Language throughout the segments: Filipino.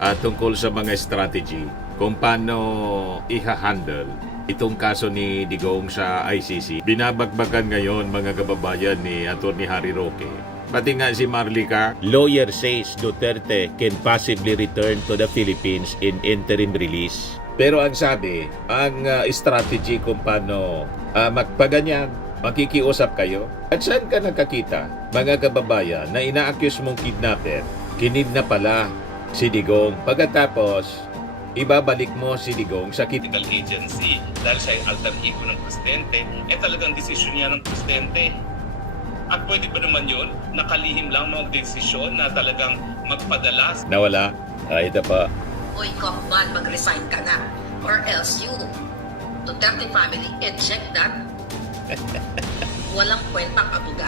tungkol sa mga strategy kung paano iha-handle itong kaso ni Digong sa ICC. Binabagbagan ngayon mga kababayan ni Atty. Harry Roque. Pati nga si Marlica, Lawyer says Duterte can possibly return to the Philippines in interim release. pero ang sabi, ang strategy kung paano magpaganyan, makikiusap kayo. At saan ka nakakita, mga kababayan, na ina-accuse mong kidnapper, kinidnap pala si Digong. Pagkatapos, ibabalik mo si Digong sa Political agency dahil siya yung alter ego ng presidente, talagang desisyon niya ng presidente. At pwede ba naman yun, nakalihim lang mga desisyon na talagang magpadala? nawala. Ito pa. Uy, Kaufman, mag-resign ka na. Or else you, Duterte family, eject that. Walang kwentang abugan.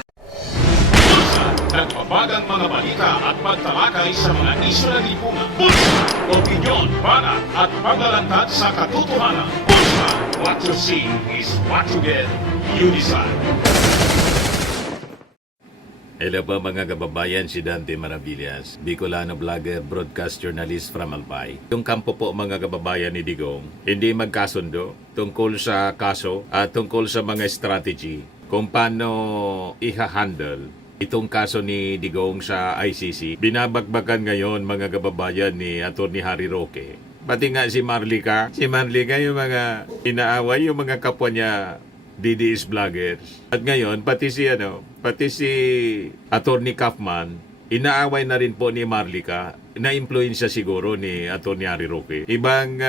Nagpapagang mga balita at pagtalakay sa mga isyu ng lipunan. Pulsa, opinyon, banat at paglalantad sa katotohanan. Pulsa, what you see is what you get. You decide. Hello po mga kababayan, si Dante Maravillas, Bicolano vlogger, broadcast journalist from Albay. Yung kampo po mga kababayan ni Digong, hindi magkasundo tungkol sa kaso at tungkol sa mga strategy kung paano iha-handle itong kaso ni Digong sa ICC. Binabagbagan ngayon mga kababayan ni Atty. Harry Roque. Pati nga si Marlica yung mga inaaway, yung mga kapwa niya DDS vloggers. At ngayon, pati si Atty. Kaufman, inaaway na rin po ni Marlica, na-influensya siguro ni Atty. Harry Roque. Ibang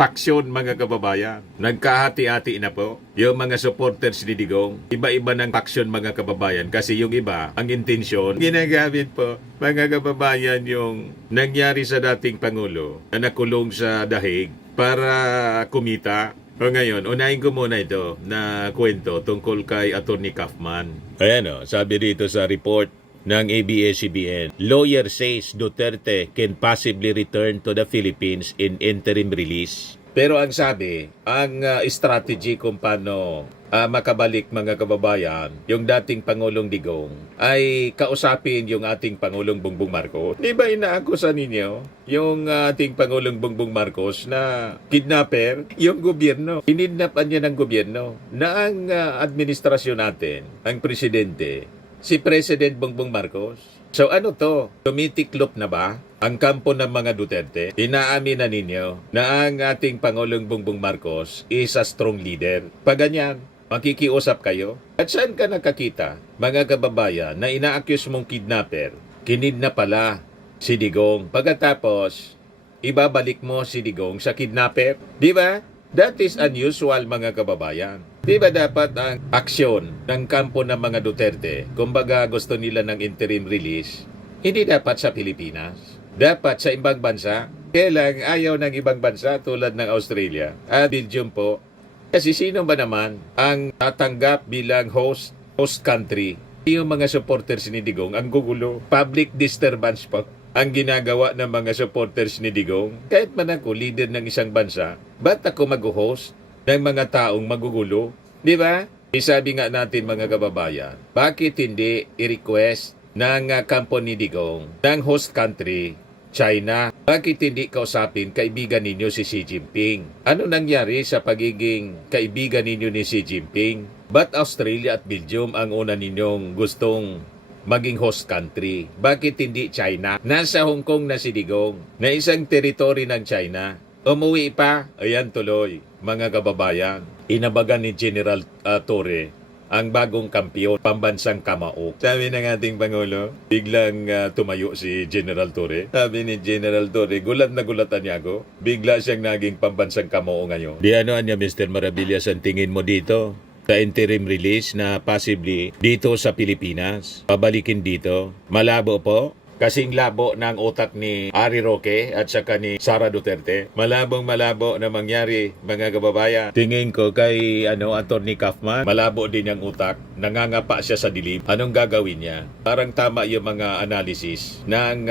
faksyon mga kababayan. Nagkahati-hati na po yung mga supporters ni Digong. Iba-iba ng faksyon mga kababayan kasi yung iba, ang intensyon, ginagamit po mga kababayan yung nangyari sa dating Pangulo na nakulong sa dahig para kumita. O ngayon, unahin ko muna ito na kwento tungkol kay Atty. Kaufman. Ayan sabi dito sa report ng ABS-CBN, Lawyer says Duterte can possibly return to the Philippines in interim release. Pero ang sabi, ang strategy kung paano makabalik mga kababayan, yung dating Pangulong Digong, ay kausapin yung ating Pangulong Bongbong Marcos. Di ba inaakusa ninyo yung ating Pangulong Bongbong Marcos na kidnapper yung gobyerno? Kinidnapan niya ng gobyerno na ang administrasyon natin, ang presidente, si President Bongbong Marcos. So ano to? Tumitiklop na ba ang kampo ng mga Duterte? Inaamin na ninyo na ang ating Pangulong Bongbong Marcos is a strong leader. Pag ganyan, makikiusap kayo? At saan ka nakakita, mga kababayan, na ina-accuse mong kidnapper, kinidnap pala si Digong. Pagkatapos, ibabalik mo si Digong sa kidnapper? Di ba? That is unusual mga kababayan. Di ba dapat ang aksyon ng kampo ng mga Duterte, kumbaga gusto nila ng interim release, hindi dapat sa Pilipinas, dapat sa ibang bansa. Kaya lang ayaw ng ibang bansa tulad ng Australia at Belgium po. Kasi sino ba naman ang tatanggap bilang host country? Yung mga supporters ni Digong ang gugulo. Public disturbance po ang ginagawa ng mga supporters ni Digong. Kahit man ako leader ng isang bansa, ba't ako mag-host ng mga taong magugulo? Di ba? Isabi nga natin mga kababayan, bakit hindi i-request ng kampo ni Digong, ng host country, China? Bakit hindi kausapin kaibigan ninyo si Xi Jinping? Ano nangyari sa pagiging kaibigan ninyo ni Xi Jinping? Ba't Australia at Belgium ang una ninyong gustong maging host country? Bakit hindi China? Nasa Hong Kong na si Digong, na isang teritoryo ng China. Umuwi pa, ayan tuloy, mga kababayan. Inabagan ni General Torre ang bagong kampiyon, pambansang kamao. Sabi ng ating Pangulo, biglang tumayo si General Torre. Sabi ni General Torre, gulat na gulatan niya ako. Bigla siyang naging pambansang kamao ngayon. Di ano niya, Mr. Maravillas, ang tingin mo dito? Sa interim release na possibly dito sa Pilipinas, pabalikin dito. Malabo po. Kasing labo ng utak ni Harry Roque at saka ni Sara Duterte. Malabong malabo na mangyari mga kababayan. Tingin ko kay Atty. Kaufman, malabo din yung utak. Nangangapa siya sa dilim. Anong gagawin niya? Parang tama yung mga analysis ng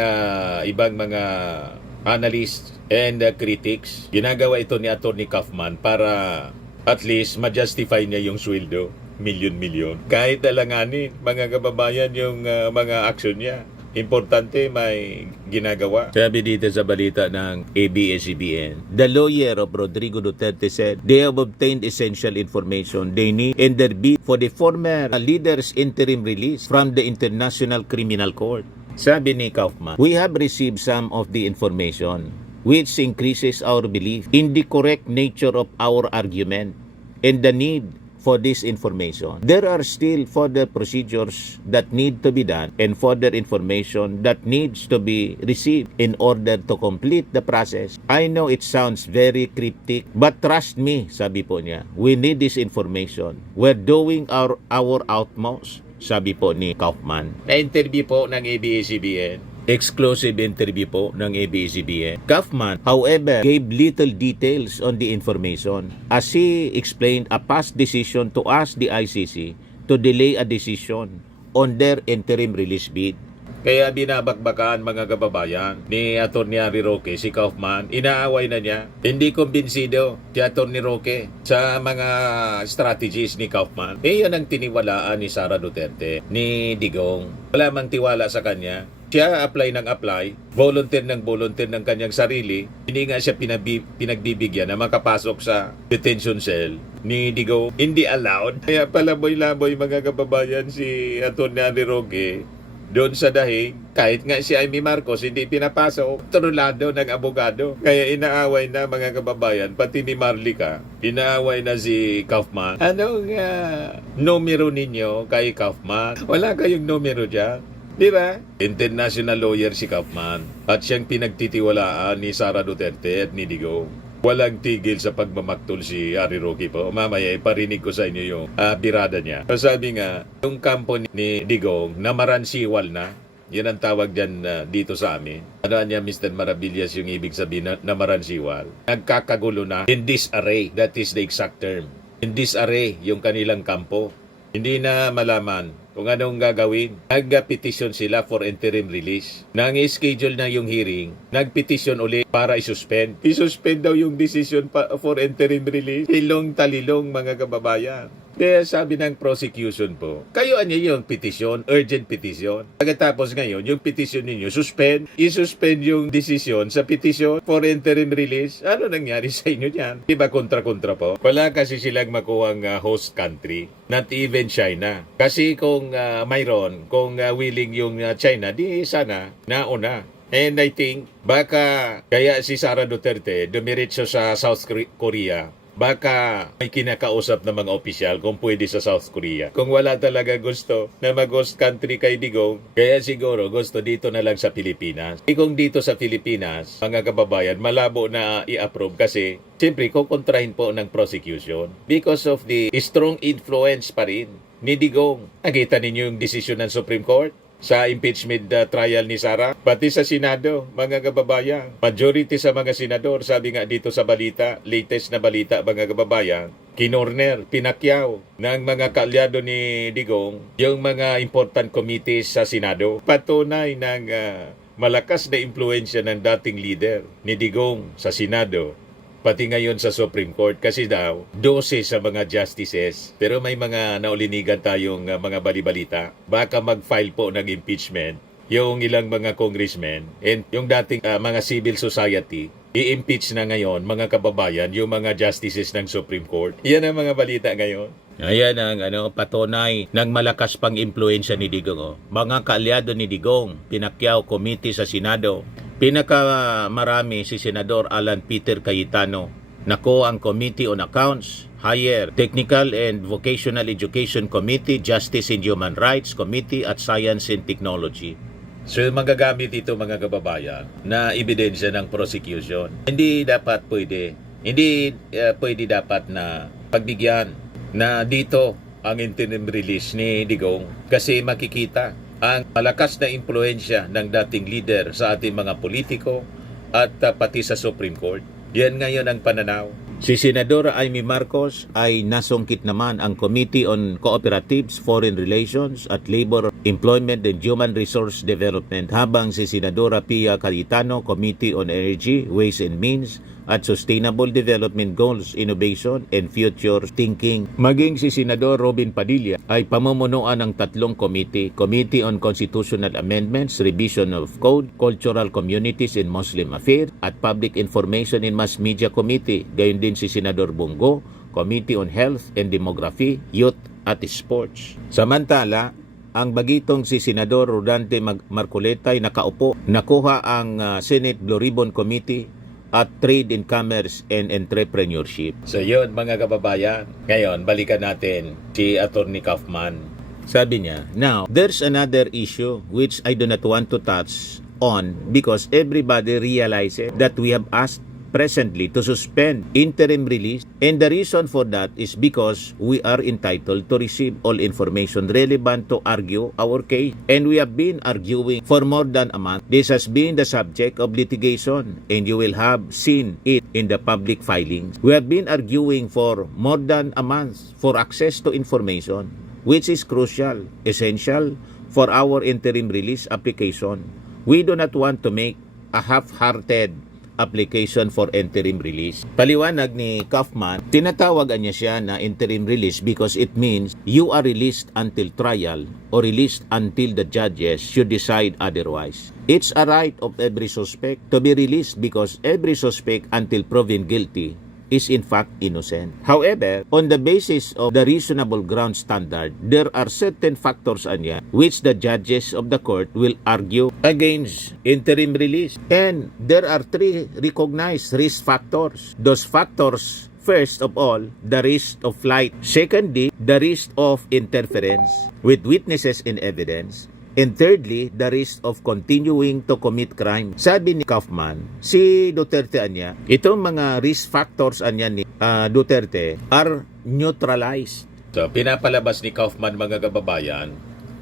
ibang mga analysts and critics. Ginagawa ito ni Atty. Kaufman para at least ma-justify niya yung sweldo. Milyon-milyon. Kahit alanganin, mga kababayan, yung mga aksyon niya. Importante may ginagawa. Sabi dito sa balita ng ABS-CBN, the lawyer of Rodrigo Duterte said they have obtained essential information they need in their bid for the former leader's interim release from the International Criminal Court. Sabi ni Kaufman, we have received some of the information which increases our belief in the correct nature of our argument and the need for this information. There are still further procedures that need to be done and further information that needs to be received in order to complete the process. I know it sounds very cryptic, but trust me, sabi po niya, we need this information. We're doing our utmost, sabi po ni Kaufman. Na-interview po ng ABS-CBN. Exclusive interview po ng ABS-CBN. Kaufman, however, gave little details on the information as he explained a past decision to ask the ICC to delay a decision on their interim release bid. Kaya binabakbakan mga kababayan ni Atty. Harry Roque, si Kaufman, inaaway na niya. Hindi kumbinsido si Atty. Roque sa mga strategies ni Kaufman. Yan ang tiniwalaan ni Sara Duterte, ni Digong. Wala mang tiwala sa kanya. Siya apply volunteer ng kanyang sarili. Hindi nga siya pinagbibigyan na makapasok sa detention cell ni Digong. Hindi allowed. Kaya palaboy-laboy mga kababayan si Atty. Harry Roque doon sa dahig. Kahit nga si Amy Marcos hindi pinapasok. Trulado ng abogado. Kaya inaaway na mga kababayan, pati ni Marlica, inaaway na si Kaufman. Anong numero ninyo kay Kaufman? Wala kayong numero dyan. Di ba? International lawyer si Kaufman at siyang pinagtitiwalaan ni Sara Duterte at ni Digong. Walang tigil sa pagmamaktol si Harry Roque po. Mamaya iparinig ko sa inyo yung birada niya. Sabi nga, yung kampo ni Digong namaransiwal na. Yan ang tawag dyan dito sa amin. Ano niya, Mr. Maravillas, yung ibig sabihin na namaransiwal? Nagkakagulo na. In disarray, that is the exact term. In disarray, yung kanilang kampo. Hindi na malaman kung anong gagawin. Nag-petition sila for interim release. Nang-schedule na yung hearing, nag-petition ulit para isuspend. Isuspend daw yung decision for interim release. Talilong mga kababayan. Kaya sabi ng prosecution po, kayo yung petition, urgent petition. Pagkatapos ngayon, yung petition ninyo, isuspend yung decision sa petition for interim release. Ano nangyari sa inyo dyan? Diba kontra-kontra po? Wala kasi silang makuhang host country, not even China. Kasi kung mayroon, kung willing yung China, di sana nauna. And I think, baka kaya si Sara Duterte dumiretso sa South Korea. Baka may kinakausap na mga opisyal kung pwede sa South Korea. Kung wala talaga gusto na mag-host country kay Digong, kaya siguro gusto dito na lang sa Pilipinas. Kung dito sa Pilipinas, mga kababayan, malabo na i-approve kasi siyempre kukontrahin po ng prosecution because of the strong influence pa rin ni Digong. Nakita ninyo yung desisyon ng Supreme Court sa impeachment trial ni Sara, pati sa Senado, mga kababayan. Majority sa mga senador, sabi nga dito sa balita, latest na balita mga kababayan, kinorner, pinakyaw ng mga kaalyado ni Digong yung mga important committees sa Senado. Patunay ng malakas na impluensya ng dating leader ni Digong sa Senado. Pati ngayon sa Supreme Court kasi daw 12 sa mga justices. Pero may mga naulinigan tayong mga balibalita. Baka mag-file po ng impeachment yung ilang mga congressmen and yung dating mga civil society. I-impeach na ngayon mga kababayan yung mga justices ng Supreme Court. Yan ang mga balita ngayon. Ayan ang patunay ng malakas pang impluensya ni Digong. Mga kaalyado ni Digong, pinakyaw committee sa Senado. Pinakamarami si Senador Alan Peter Cayetano. Nako ang Committee on Accounts, Higher Technical and Vocational Education Committee, Justice and Human Rights Committee at Science and Technology. So magagamit ito mga kababayan na ebidensya ng prosecution. Hindi pwede dapat na pagbigyan na dito ang interim release ni Digong kasi makikita ang malakas na impluensya ng dating leader sa ating mga politiko at pati sa Supreme Court. Yan ngayon ang pananaw Si Senadora Amy Marcos ay nasungkit naman ang Committee on Cooperatives, Foreign Relations at Labor, Employment and Human Resource Development, habang si Senadora Pia Cayetano, Committee on Energy, Ways and Means at Sustainable Development Goals, Innovation and Future Thinking. Maging si Senador Robin Padilla ay pamumunuan ng tatlong committee: Committee on Constitutional Amendments, Revision of Code, Cultural Communities in Muslim Affairs at Public Information in Mass Media Committee. Gayon din si Senador Bongo, Committee on Health and Demography, Youth at Sports. Samantala, ang bagitong si Senador Rodante Marcoleta ay nakaupo. Nakuha ang Senate Blue Ribbon Committee at Trade in Commerce and Entrepreneurship. So yun mga kababayan. Ngayon, balikan natin si Attorney Kaufman. Sabi niya, now, there's another issue which I do not want to touch on because everybody realizes that we have asked presently to suspend interim release, and the reason for that is because we are entitled to receive all information relevant to argue our case, and we have been arguing for more than a month. This has been the subject of litigation, and you will have seen it in the public filings. We have been arguing for more than a month for access to information, which is crucial, essential for our interim release application. We do not want to make a half-hearted application for interim release. Paliwanag ni Kaufman, tinatawagan niya siya na interim release because it means you are released until trial or released until the judges should decide otherwise. It's a right of every suspect to be released because every suspect until proven guilty is in fact innocent. However, on the basis of the reasonable ground standard, there are certain factors anya which the judges of the court will argue against interim release. And there are three recognized risk factors. Those factors, first of all, the risk of flight. Secondly, the risk of interference with witnesses and evidence. And thirdly, the risk of continuing to commit crime. Sabi ni Kaufman, si Duterte anya, itong mga risk factors anya ni Duterte are neutralized. So, pinapalabas ni Kaufman mga kababayan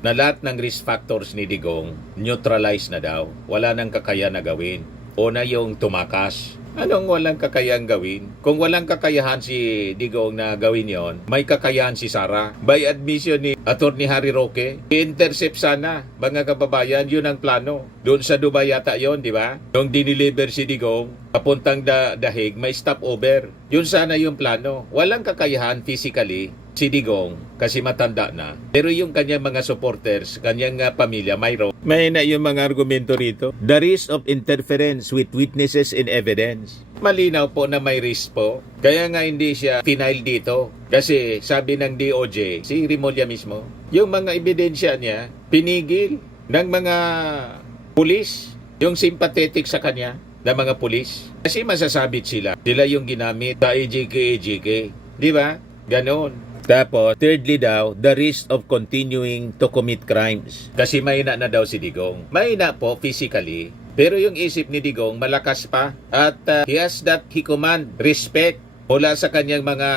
na lahat ng risk factors ni Digong neutralized na daw. Wala nang kakaya na gawin. Una yung tumakas. Anong walang kakayang gawin? Kung walang kakayahan si Digong na gawin yon, may kakayahan si Sara. By admission ni Attorney Harry Roque, i-intercept sana, mga kababayan, yun ang plano. Doon sa Dubai yata yon, di ba? Nung diniliver si Digong, papuntang Dahig, may stopover. Yun sana yung plano. Walang kakayahan physically si Digong kasi matanda na. Pero yung kanyang mga supporters, kanyang pamilya, mayroon. May na yung mga argumento rito. The risk of interference with witnesses and evidence. Malinaw po na may risk po. Kaya nga hindi siya final dito. Kasi sabi ng DOJ, si Rimulya mismo, yung mga ebidensya niya, pinigil ng mga pulis. Yung sympathetic sa kanya na mga pulis. Kasi masasabit sila. Sila yung ginamit sa AJK. Di ba? Ganon. Tapos, thirdly daw, the risk of continuing to commit crimes. Kasi mahina na daw si Digong. Mahina po physically, pero yung isip ni Digong malakas pa. At he has that he command respect mula sa kanyang mga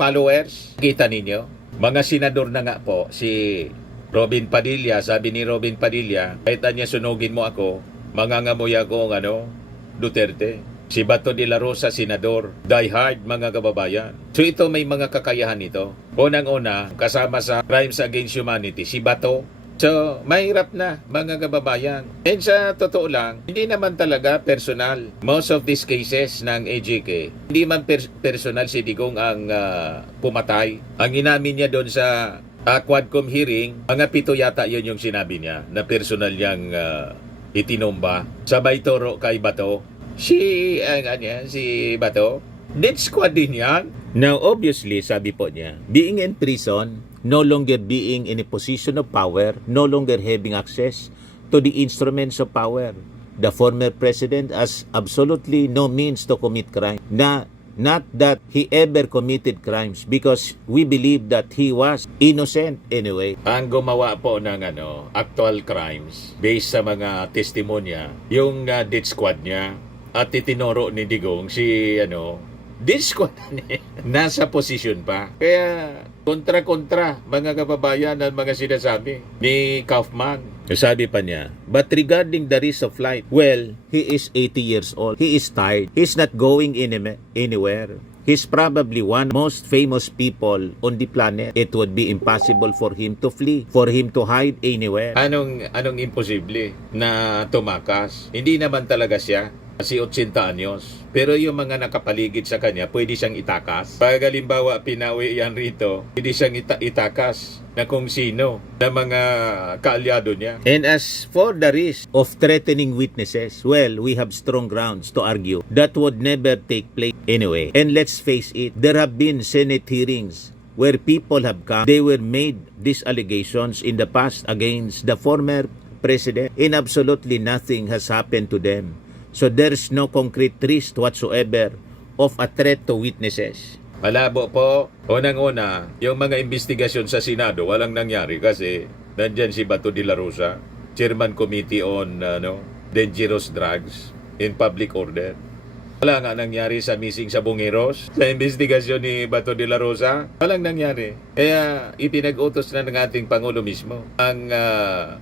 followers. Kita ninyo? Mga senador na nga po, si Robin Padilla, sabi ni Robin Padilla, kahit niya sunugin mo ako, mangangamoy ako ng Duterte. Si Bato de la Rosa, senador, die hard mga kababayan. So ito may mga kakayahan nito. Unang-una, kasama sa crimes against humanity, si Bato. So, mahirap na mga kababayan. And sa totoo lang, hindi naman talaga personal. Most of these cases ng AJK, hindi man personal si Digong ang pumatay. Ang inamin niya doon sa Quadcom hearing, mga 7 yata yun yung sinabi niya na personal niyang itinomba. Sabay toro kay Bato. Si Bato, death squad din yan. Now, obviously, sabi po niya, being in prison, no longer being in a position of power, no longer having access to the instruments of power. The former president has absolutely no means to commit crime. Not that he ever committed crimes because we believe that he was innocent anyway. Ang gumawa po ng actual crimes based sa mga testimonya, yung death squad niya, at itinuro ni Digong si death squad nasa posisyon pa. Kaya kontra-kontra mga kababayan ang mga sinasabi ni Kaufman. Sabi pa niya, but regarding the risk of flight, well, he is 80 years old. He is tired. He's not going anywhere. He's probably one most famous people on the planet. It would be impossible for him to flee, for him to hide anywhere. Anong imposible na tumakas? Hindi naman talaga siya si 80 anyos. Pero yung mga nakapaligid sa kanya, pwede siyang itakas. Pag halimbawa pinawi yan rito, pwede siyang itakas na kung sino na mga kaalyado niya. And as for the risk of threatening witnesses, well, we have strong grounds to argue that would never take place anyway. And let's face it, there have been Senate hearings where people have come, they were made these allegations in the past against the former president, and absolutely nothing has happened to them. So there's no concrete risk whatsoever of a threat to witnesses. Malabo po. Unang-una, yung mga investigasyon sa Senado, walang nangyari kasi nandyan si Bato de la Rosa, Chairman Committee on Dangerous Drugs in Public Order. Wala nga nangyari sa missing sa Bungeros. Sa investigasyon ni Bato de la Rosa, walang nangyari. Kaya ipinag-utos na ng ating Pangulo mismo ang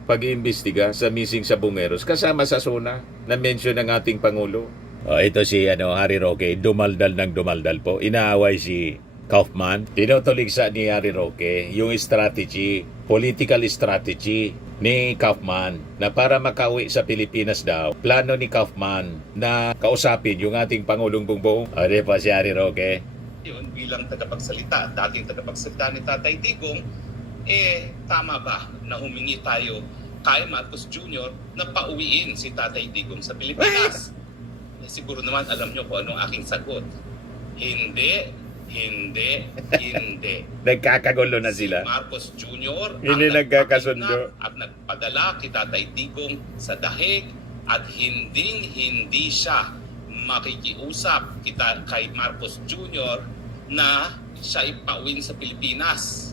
pag-iimbestiga sa missing sa Bungeros kasama sa SONA na mention ng ating Pangulo. Ito si Harry Roque, dumaldal ng dumaldal po. Inaaway si Kaufman. Tinutuligsa ni Harry Roque yung strategy, political strategy ni Kaufman na para makauwi sa Pilipinas daw. Plano ni Kaufman na kausapin yung ating Pangulong Bongbong. Di pa si Harry Roque. Yun, bilang tagapagsalita, dating tagapagsalita ni Tatay Digong, tama ba na humingi tayo kay Marcos Jr. na pauwiin si Tatay Digong sa Pilipinas? Siguro naman alam nyo kung anong aking sagot. Hindi. Nagkakagulo na sila. Si Marcos Jr. Hindi ang nagkakasundo. at nagpadala kay Tatay Digong sa dahig at hindi siya makikiusap kay Marcos Jr. na siya ipauwin sa Pilipinas.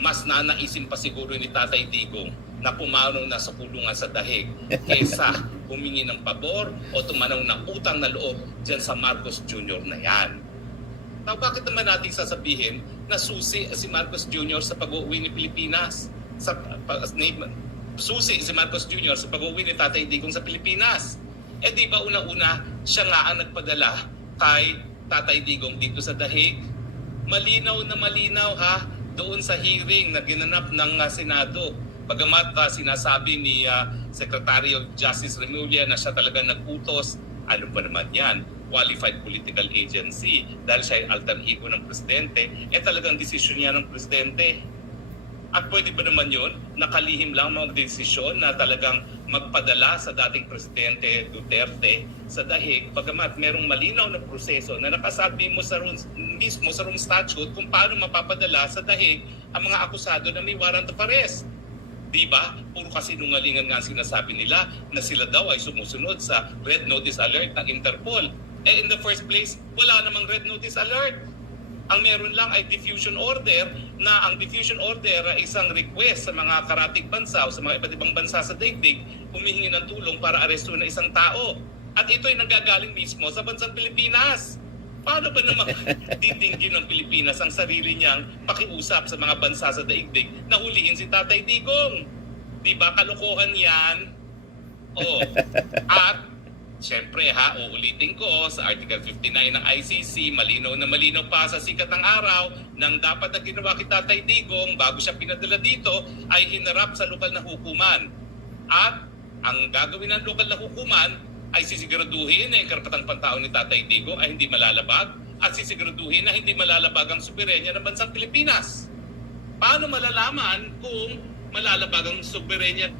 Mas nanaisin pa siguro ni Tatay Digong na pumanaw na sa kulungan sa dahig kesa humingi ng pabor o tumanaw ng utang na loob dyan sa Marcos Jr. na yan. Now, bakit naman natin sasabihin na susi si Marcos Jr. sa pag-uwi ni Pilipinas? Susi si Marcos Jr. sa pag-uwi ni Tatay Digong sa Pilipinas. Di ba una-una siya nga ang nagpadala kay Tatay Digong dito sa dahig? Malinaw na malinaw doon sa hearing na ginanap ng Senado. Bagamat sinasabi ni Secretary of Justice Remulla na siya talaga nag-utos, ano ba naman yan? Qualified political agency dahil siya ay alter ego ng presidente, talagang desisyon niya ng presidente. At pwede ba naman yun, nakalihim lang mga desisyon na talagang magpadala sa dating presidente Duterte sa dahig, bagamat merong malinaw na proseso na nakasabi mo mismo sa Rome Statute kung paano mapapadala sa dahig ang mga akusado na may warrant of arrest. Diba? Puro kasinungalingan nga sinasabi nila na sila daw ay sumusunod sa Red Notice Alert ng Interpol. In the first place, wala namang Red Notice Alert. Ang meron lang ay diffusion order na ang diffusion order ay isang request sa mga karatig bansa o sa mga iba't ibang bansa sa daigdig humihingi ng tulong para aresto na isang tao. At ito ay nanggagaling mismo sa bansang Pilipinas. Paano ba naman titinggin ng Pilipinas ang sarili niyang pakiusap sa mga bansa sa daigdig na hulihin si Tatay Digong? Diba? Kalokohan yan. At siyempre uulitin ko sa Article 59 ng ICC, malinaw na malinaw pa sa sikat ng araw nang dapat na ginawa kay Tatay Digong bago siya pinadala dito ay hinarap sa lokal na hukuman. At ang gagawin ng lokal na hukuman ay sisiguraduhin na yung karapatang pantao ni Tatay Digong ay hindi malalabag at sisiguraduhin na hindi malalabag ang soberenya ng bansang Pilipinas. Paano malalaman kung malalabag ang soberenya?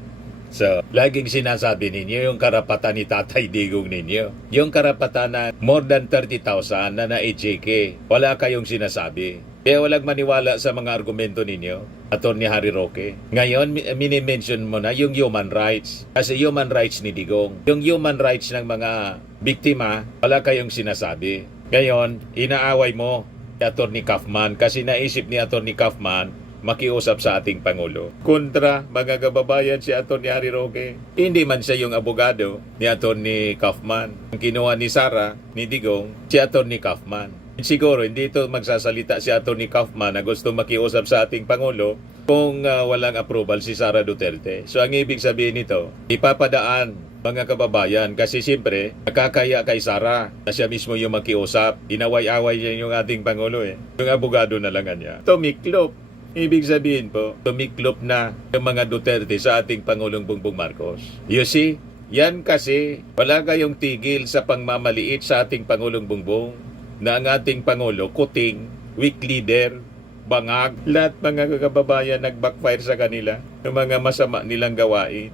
So, laging sinasabi ninyo yung karapatan ni Tatay Digong ninyo. Yung karapatan na more than 30,000 na na-EJK. Wala kayong sinasabi. Kaya walang maniwala sa mga argumento ninyo, Atty. Harry Roque. Ngayon, mini-mention mo na yung human rights. Kasi human rights ni Digong. Yung human rights ng mga biktima, wala kayong sinasabi. Ngayon, inaaway mo si Atty. Kaufman kasi naisip ni Atty. Kaufman makiusap sa ating Pangulo. Kontra mga kababayan si Atty. Harry Roque. Hindi man siya yung abogado ni Atty. Kaufman. Ang kinuha ni Sara, ni Digong, si Atty. Kaufman. Siguro hindi ito magsasalita si Atty. Kaufman na gusto makiusap sa ating Pangulo kung walang approval si Sara Duterte. So ang ibig sabihin nito, ipapadaan mga kababayan, kasi siyempre, nakakaya kay Sara na siya mismo yung makiusap. Inaway-away niya yung ating Pangulo eh. Yung abogado na lang niya. Tumiklop. Ibig sabihin po, tumiklop na yung mga Duterte sa ating Pangulong Bongbong Marcos. You see? Yan kasi, wala kayong tigil sa pangmamaliit sa ating Pangulong Bongbong na ang ating Pangulo, kuting, weak leader, bangag, lahat mga kababayan nag-backfire sa kanila ng mga masama nilang gawain.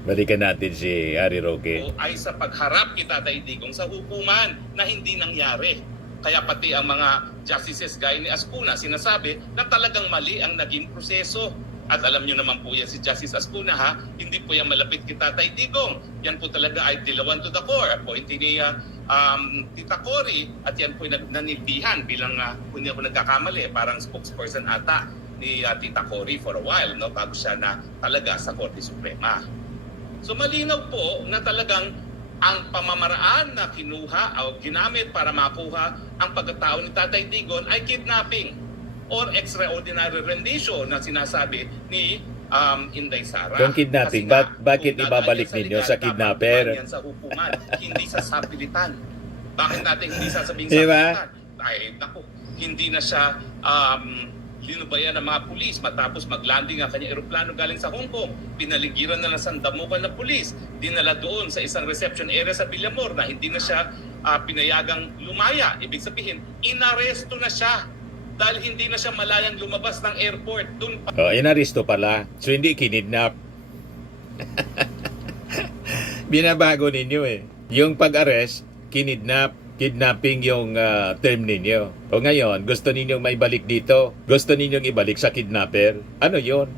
Balikan natin si Harry Roque. O ay sa pagharap kay Tatay Digong sa hukuman na hindi nangyari. Kaya pati ang mga justices gaya ni Aspuna sinasabi na talagang mali ang naging proseso. At alam nyo naman po yan si Justice Aspuna ha, hindi po yan malapit kay Tatay Digong. Yan po talaga ay dilawan to the core. Appointee ni Tita Cory at yan po nanilbihan bilang, kung hindi ako nagkakamali, parang spokesperson ata ni Tita Cory for a while, no, bago siya na talaga sa Korte Suprema. So malinaw po na talagang ang pamamaraan na kinuha o ginamit para makuha ang pagkatao ni Tatay Digong ay kidnapping or extraordinary rendition na sinasabi ni Inday Sara. Kung kidnapping, Kasi nga, bakit kung ibabalik dadaan ninyo yan sa dapat kidnapper? dumaan yan sa hukuman, hindi sa sapilitan. Bakit natin hindi sasabihin Diba? sapilitan? Ay, naku, hindi na siya linubayan ng mga pulis matapos mag-landing ang kanyang eroplano galing sa Hong Kong. Pinaligiran na ng sandamukan ng pulis. Dinala doon sa isang reception area sa Villamor na hindi na siya pinayagang lumaya. Ibig sabihin, inaresto na siya dahil hindi na siya malayang lumabas ng airport. Doon pa Inaresto pala. So hindi kinidnap. Binabago ninyo eh. Yung pag-arrest, kidnapping yung term ninyo. O ngayon, gusto ninyong maibalik dito. Gusto ninyong ibalik sa kidnapper. Ano yon?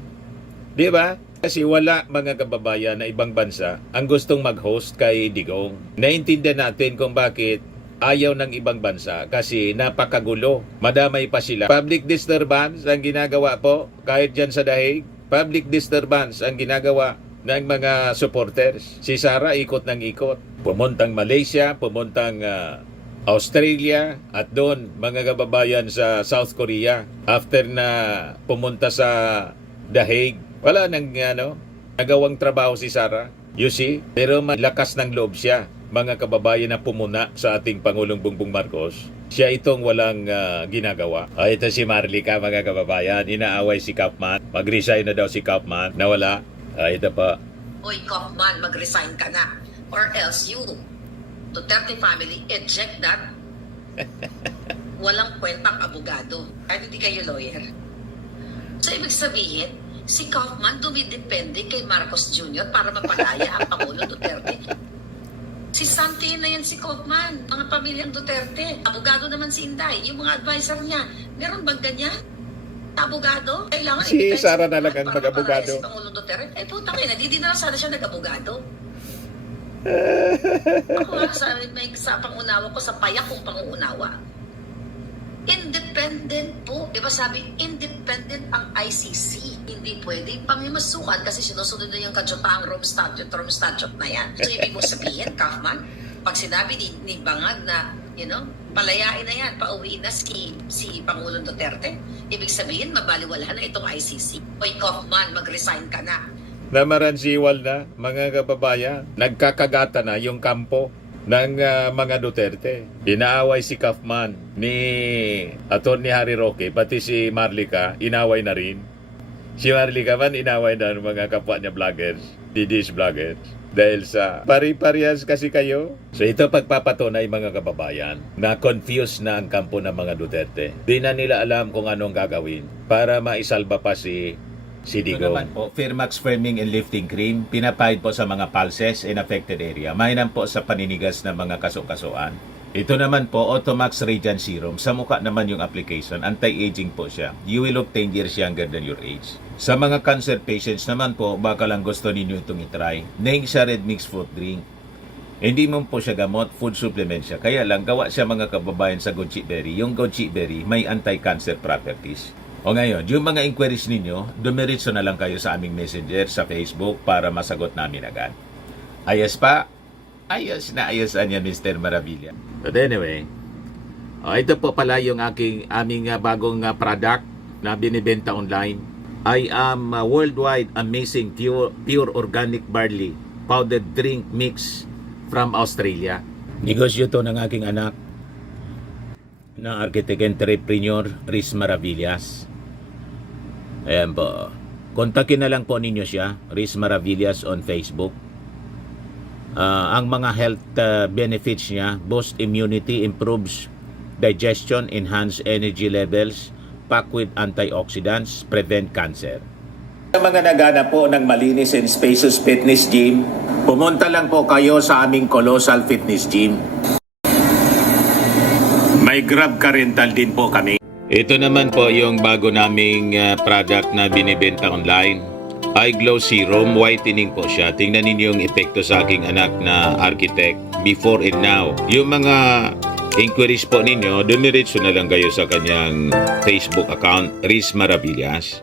Di ba? Kasi wala mga kababayan na ibang bansa ang gustong mag-host kay Digong. Naintindihan natin kung bakit ayaw ng ibang bansa kasi napakagulo. Madamay pa sila. Public disturbance ang ginagawa po kahit dyan sa Dahig. Public disturbance ang ginagawa ng mga supporters. Si Sara ikot ng ikot. Pumuntang Malaysia, pumuntang Australia at doon mga kababayan sa South Korea. After na pumunta sa Dahig, wala nang nagawang trabaho si Sara. You see? Pero malakas ng loob siya. Mga kababayan na pumuna sa ating Pangulong Bongbong Marcos, siya itong walang ginagawa. Ito si Marlica, mga kababayan. Inaaway si Kaufman. Mag-resign na daw si Kaufman. Nawala. Ito pa. Oy, Kaufman, mag-resign ka na. Or else you, Duterte family, eject that walang kwentang abogado. Kahit hindi kayo lawyer. So, ibig sabihin, si Kaufman dumidepende kay Marcos Jr. para mapalaya ang Pangulo Duterte. Si Santi na yan si Kaufman, mga pamilyang Duterte. Abogado naman si Inday, yung mga advisor niya. Meron bang ganyan? Abogado? Kailangan Si i-defend Sara na lang Kaufman ang para mag-abogado. mapalaya si Pangulo Duterte. Puta kayo, hindi na sana siya nag-abogado. Ako nga, sa pangunawa ko, sa payak kong pangunawa. Independent po. Diba sabi, independent ang ICC. Hindi pwede pangimasukan kasi sinusunod na yung katsyotaang Rome Statute na yan. So, ibig mo sabihin, Kaufman, pag sinabi ni Bangag na, palayain na yan, pauwiin na si Pangulong Duterte, ibig sabihin, mabaliwalahan na itong ICC. Oy, Kaufman, mag-resign ka na. Namaransiwal na, mga kababayan. Nagkakagata na yung kampo ng mga Duterte. Inaaway si Kaufman ni Atty. Harry Roque, pati si Marlica, inaway na rin. Si Marlica man, inaway na ng mga kapwa niya vloggers, DDS vloggers. Dahil sa pari-parehas kasi kayo. So ito pagpapatunay mga kababayan na confused na ang kampo ng mga Duterte. Di na nila alam kung anong gagawin para maisalba pa si Digong. Ito naman po, Firmax Firming and Lifting Cream, pinapahid po sa mga pulses in affected area. Mainam po sa paninigas ng mga kaso-kasuan. Ito naman po, Automax Radiant Serum. Sa mukha naman yung application, anti-aging po siya. You will look 10 years younger than your age. Sa mga cancer patients naman po, baka lang gusto ninyo itong itry. Neng siya red mixed fruit drink. Hindi mo po siya gamot, food supplement siya. Kaya lang, gawa siya mga kababayan sa goji berry. Yung goji berry, may anti-cancer properties. O ngayon, yung mga inquiries ninyo, dumiritso na lang kayo sa aming messenger sa Facebook para masagot namin agad. Ayos pa? Ayos na ayosan niya, Mr. Maravilla. But anyway, ito po pala yung aming bagong product na binibenta online. I am worldwide amazing pure organic barley powdered drink mix from Australia. Negosyo to ng aking anak na architect entrepreneur Riz Maravillas. Ayan po. Kontakin na lang po ninyo siya, Riz Maravillas on Facebook. Ang mga health benefits niya, boost immunity, improves digestion, enhance energy levels, packed with antioxidants, prevent cancer. Sa mga nagana po ng malinis and spacious fitness gym, pumunta lang po kayo sa aming Colossal Fitness Gym. May Grab ka rental din po kami. Ito naman po yung bago naming product na binibenta online. iGlow Serum, whitening po siya. Tingnan ninyo yung epekto sa aking anak na architect before and now. Yung mga inquiries po ninyo, dumiretso na lang kayo sa kanyang Facebook account, Riz Maravillas.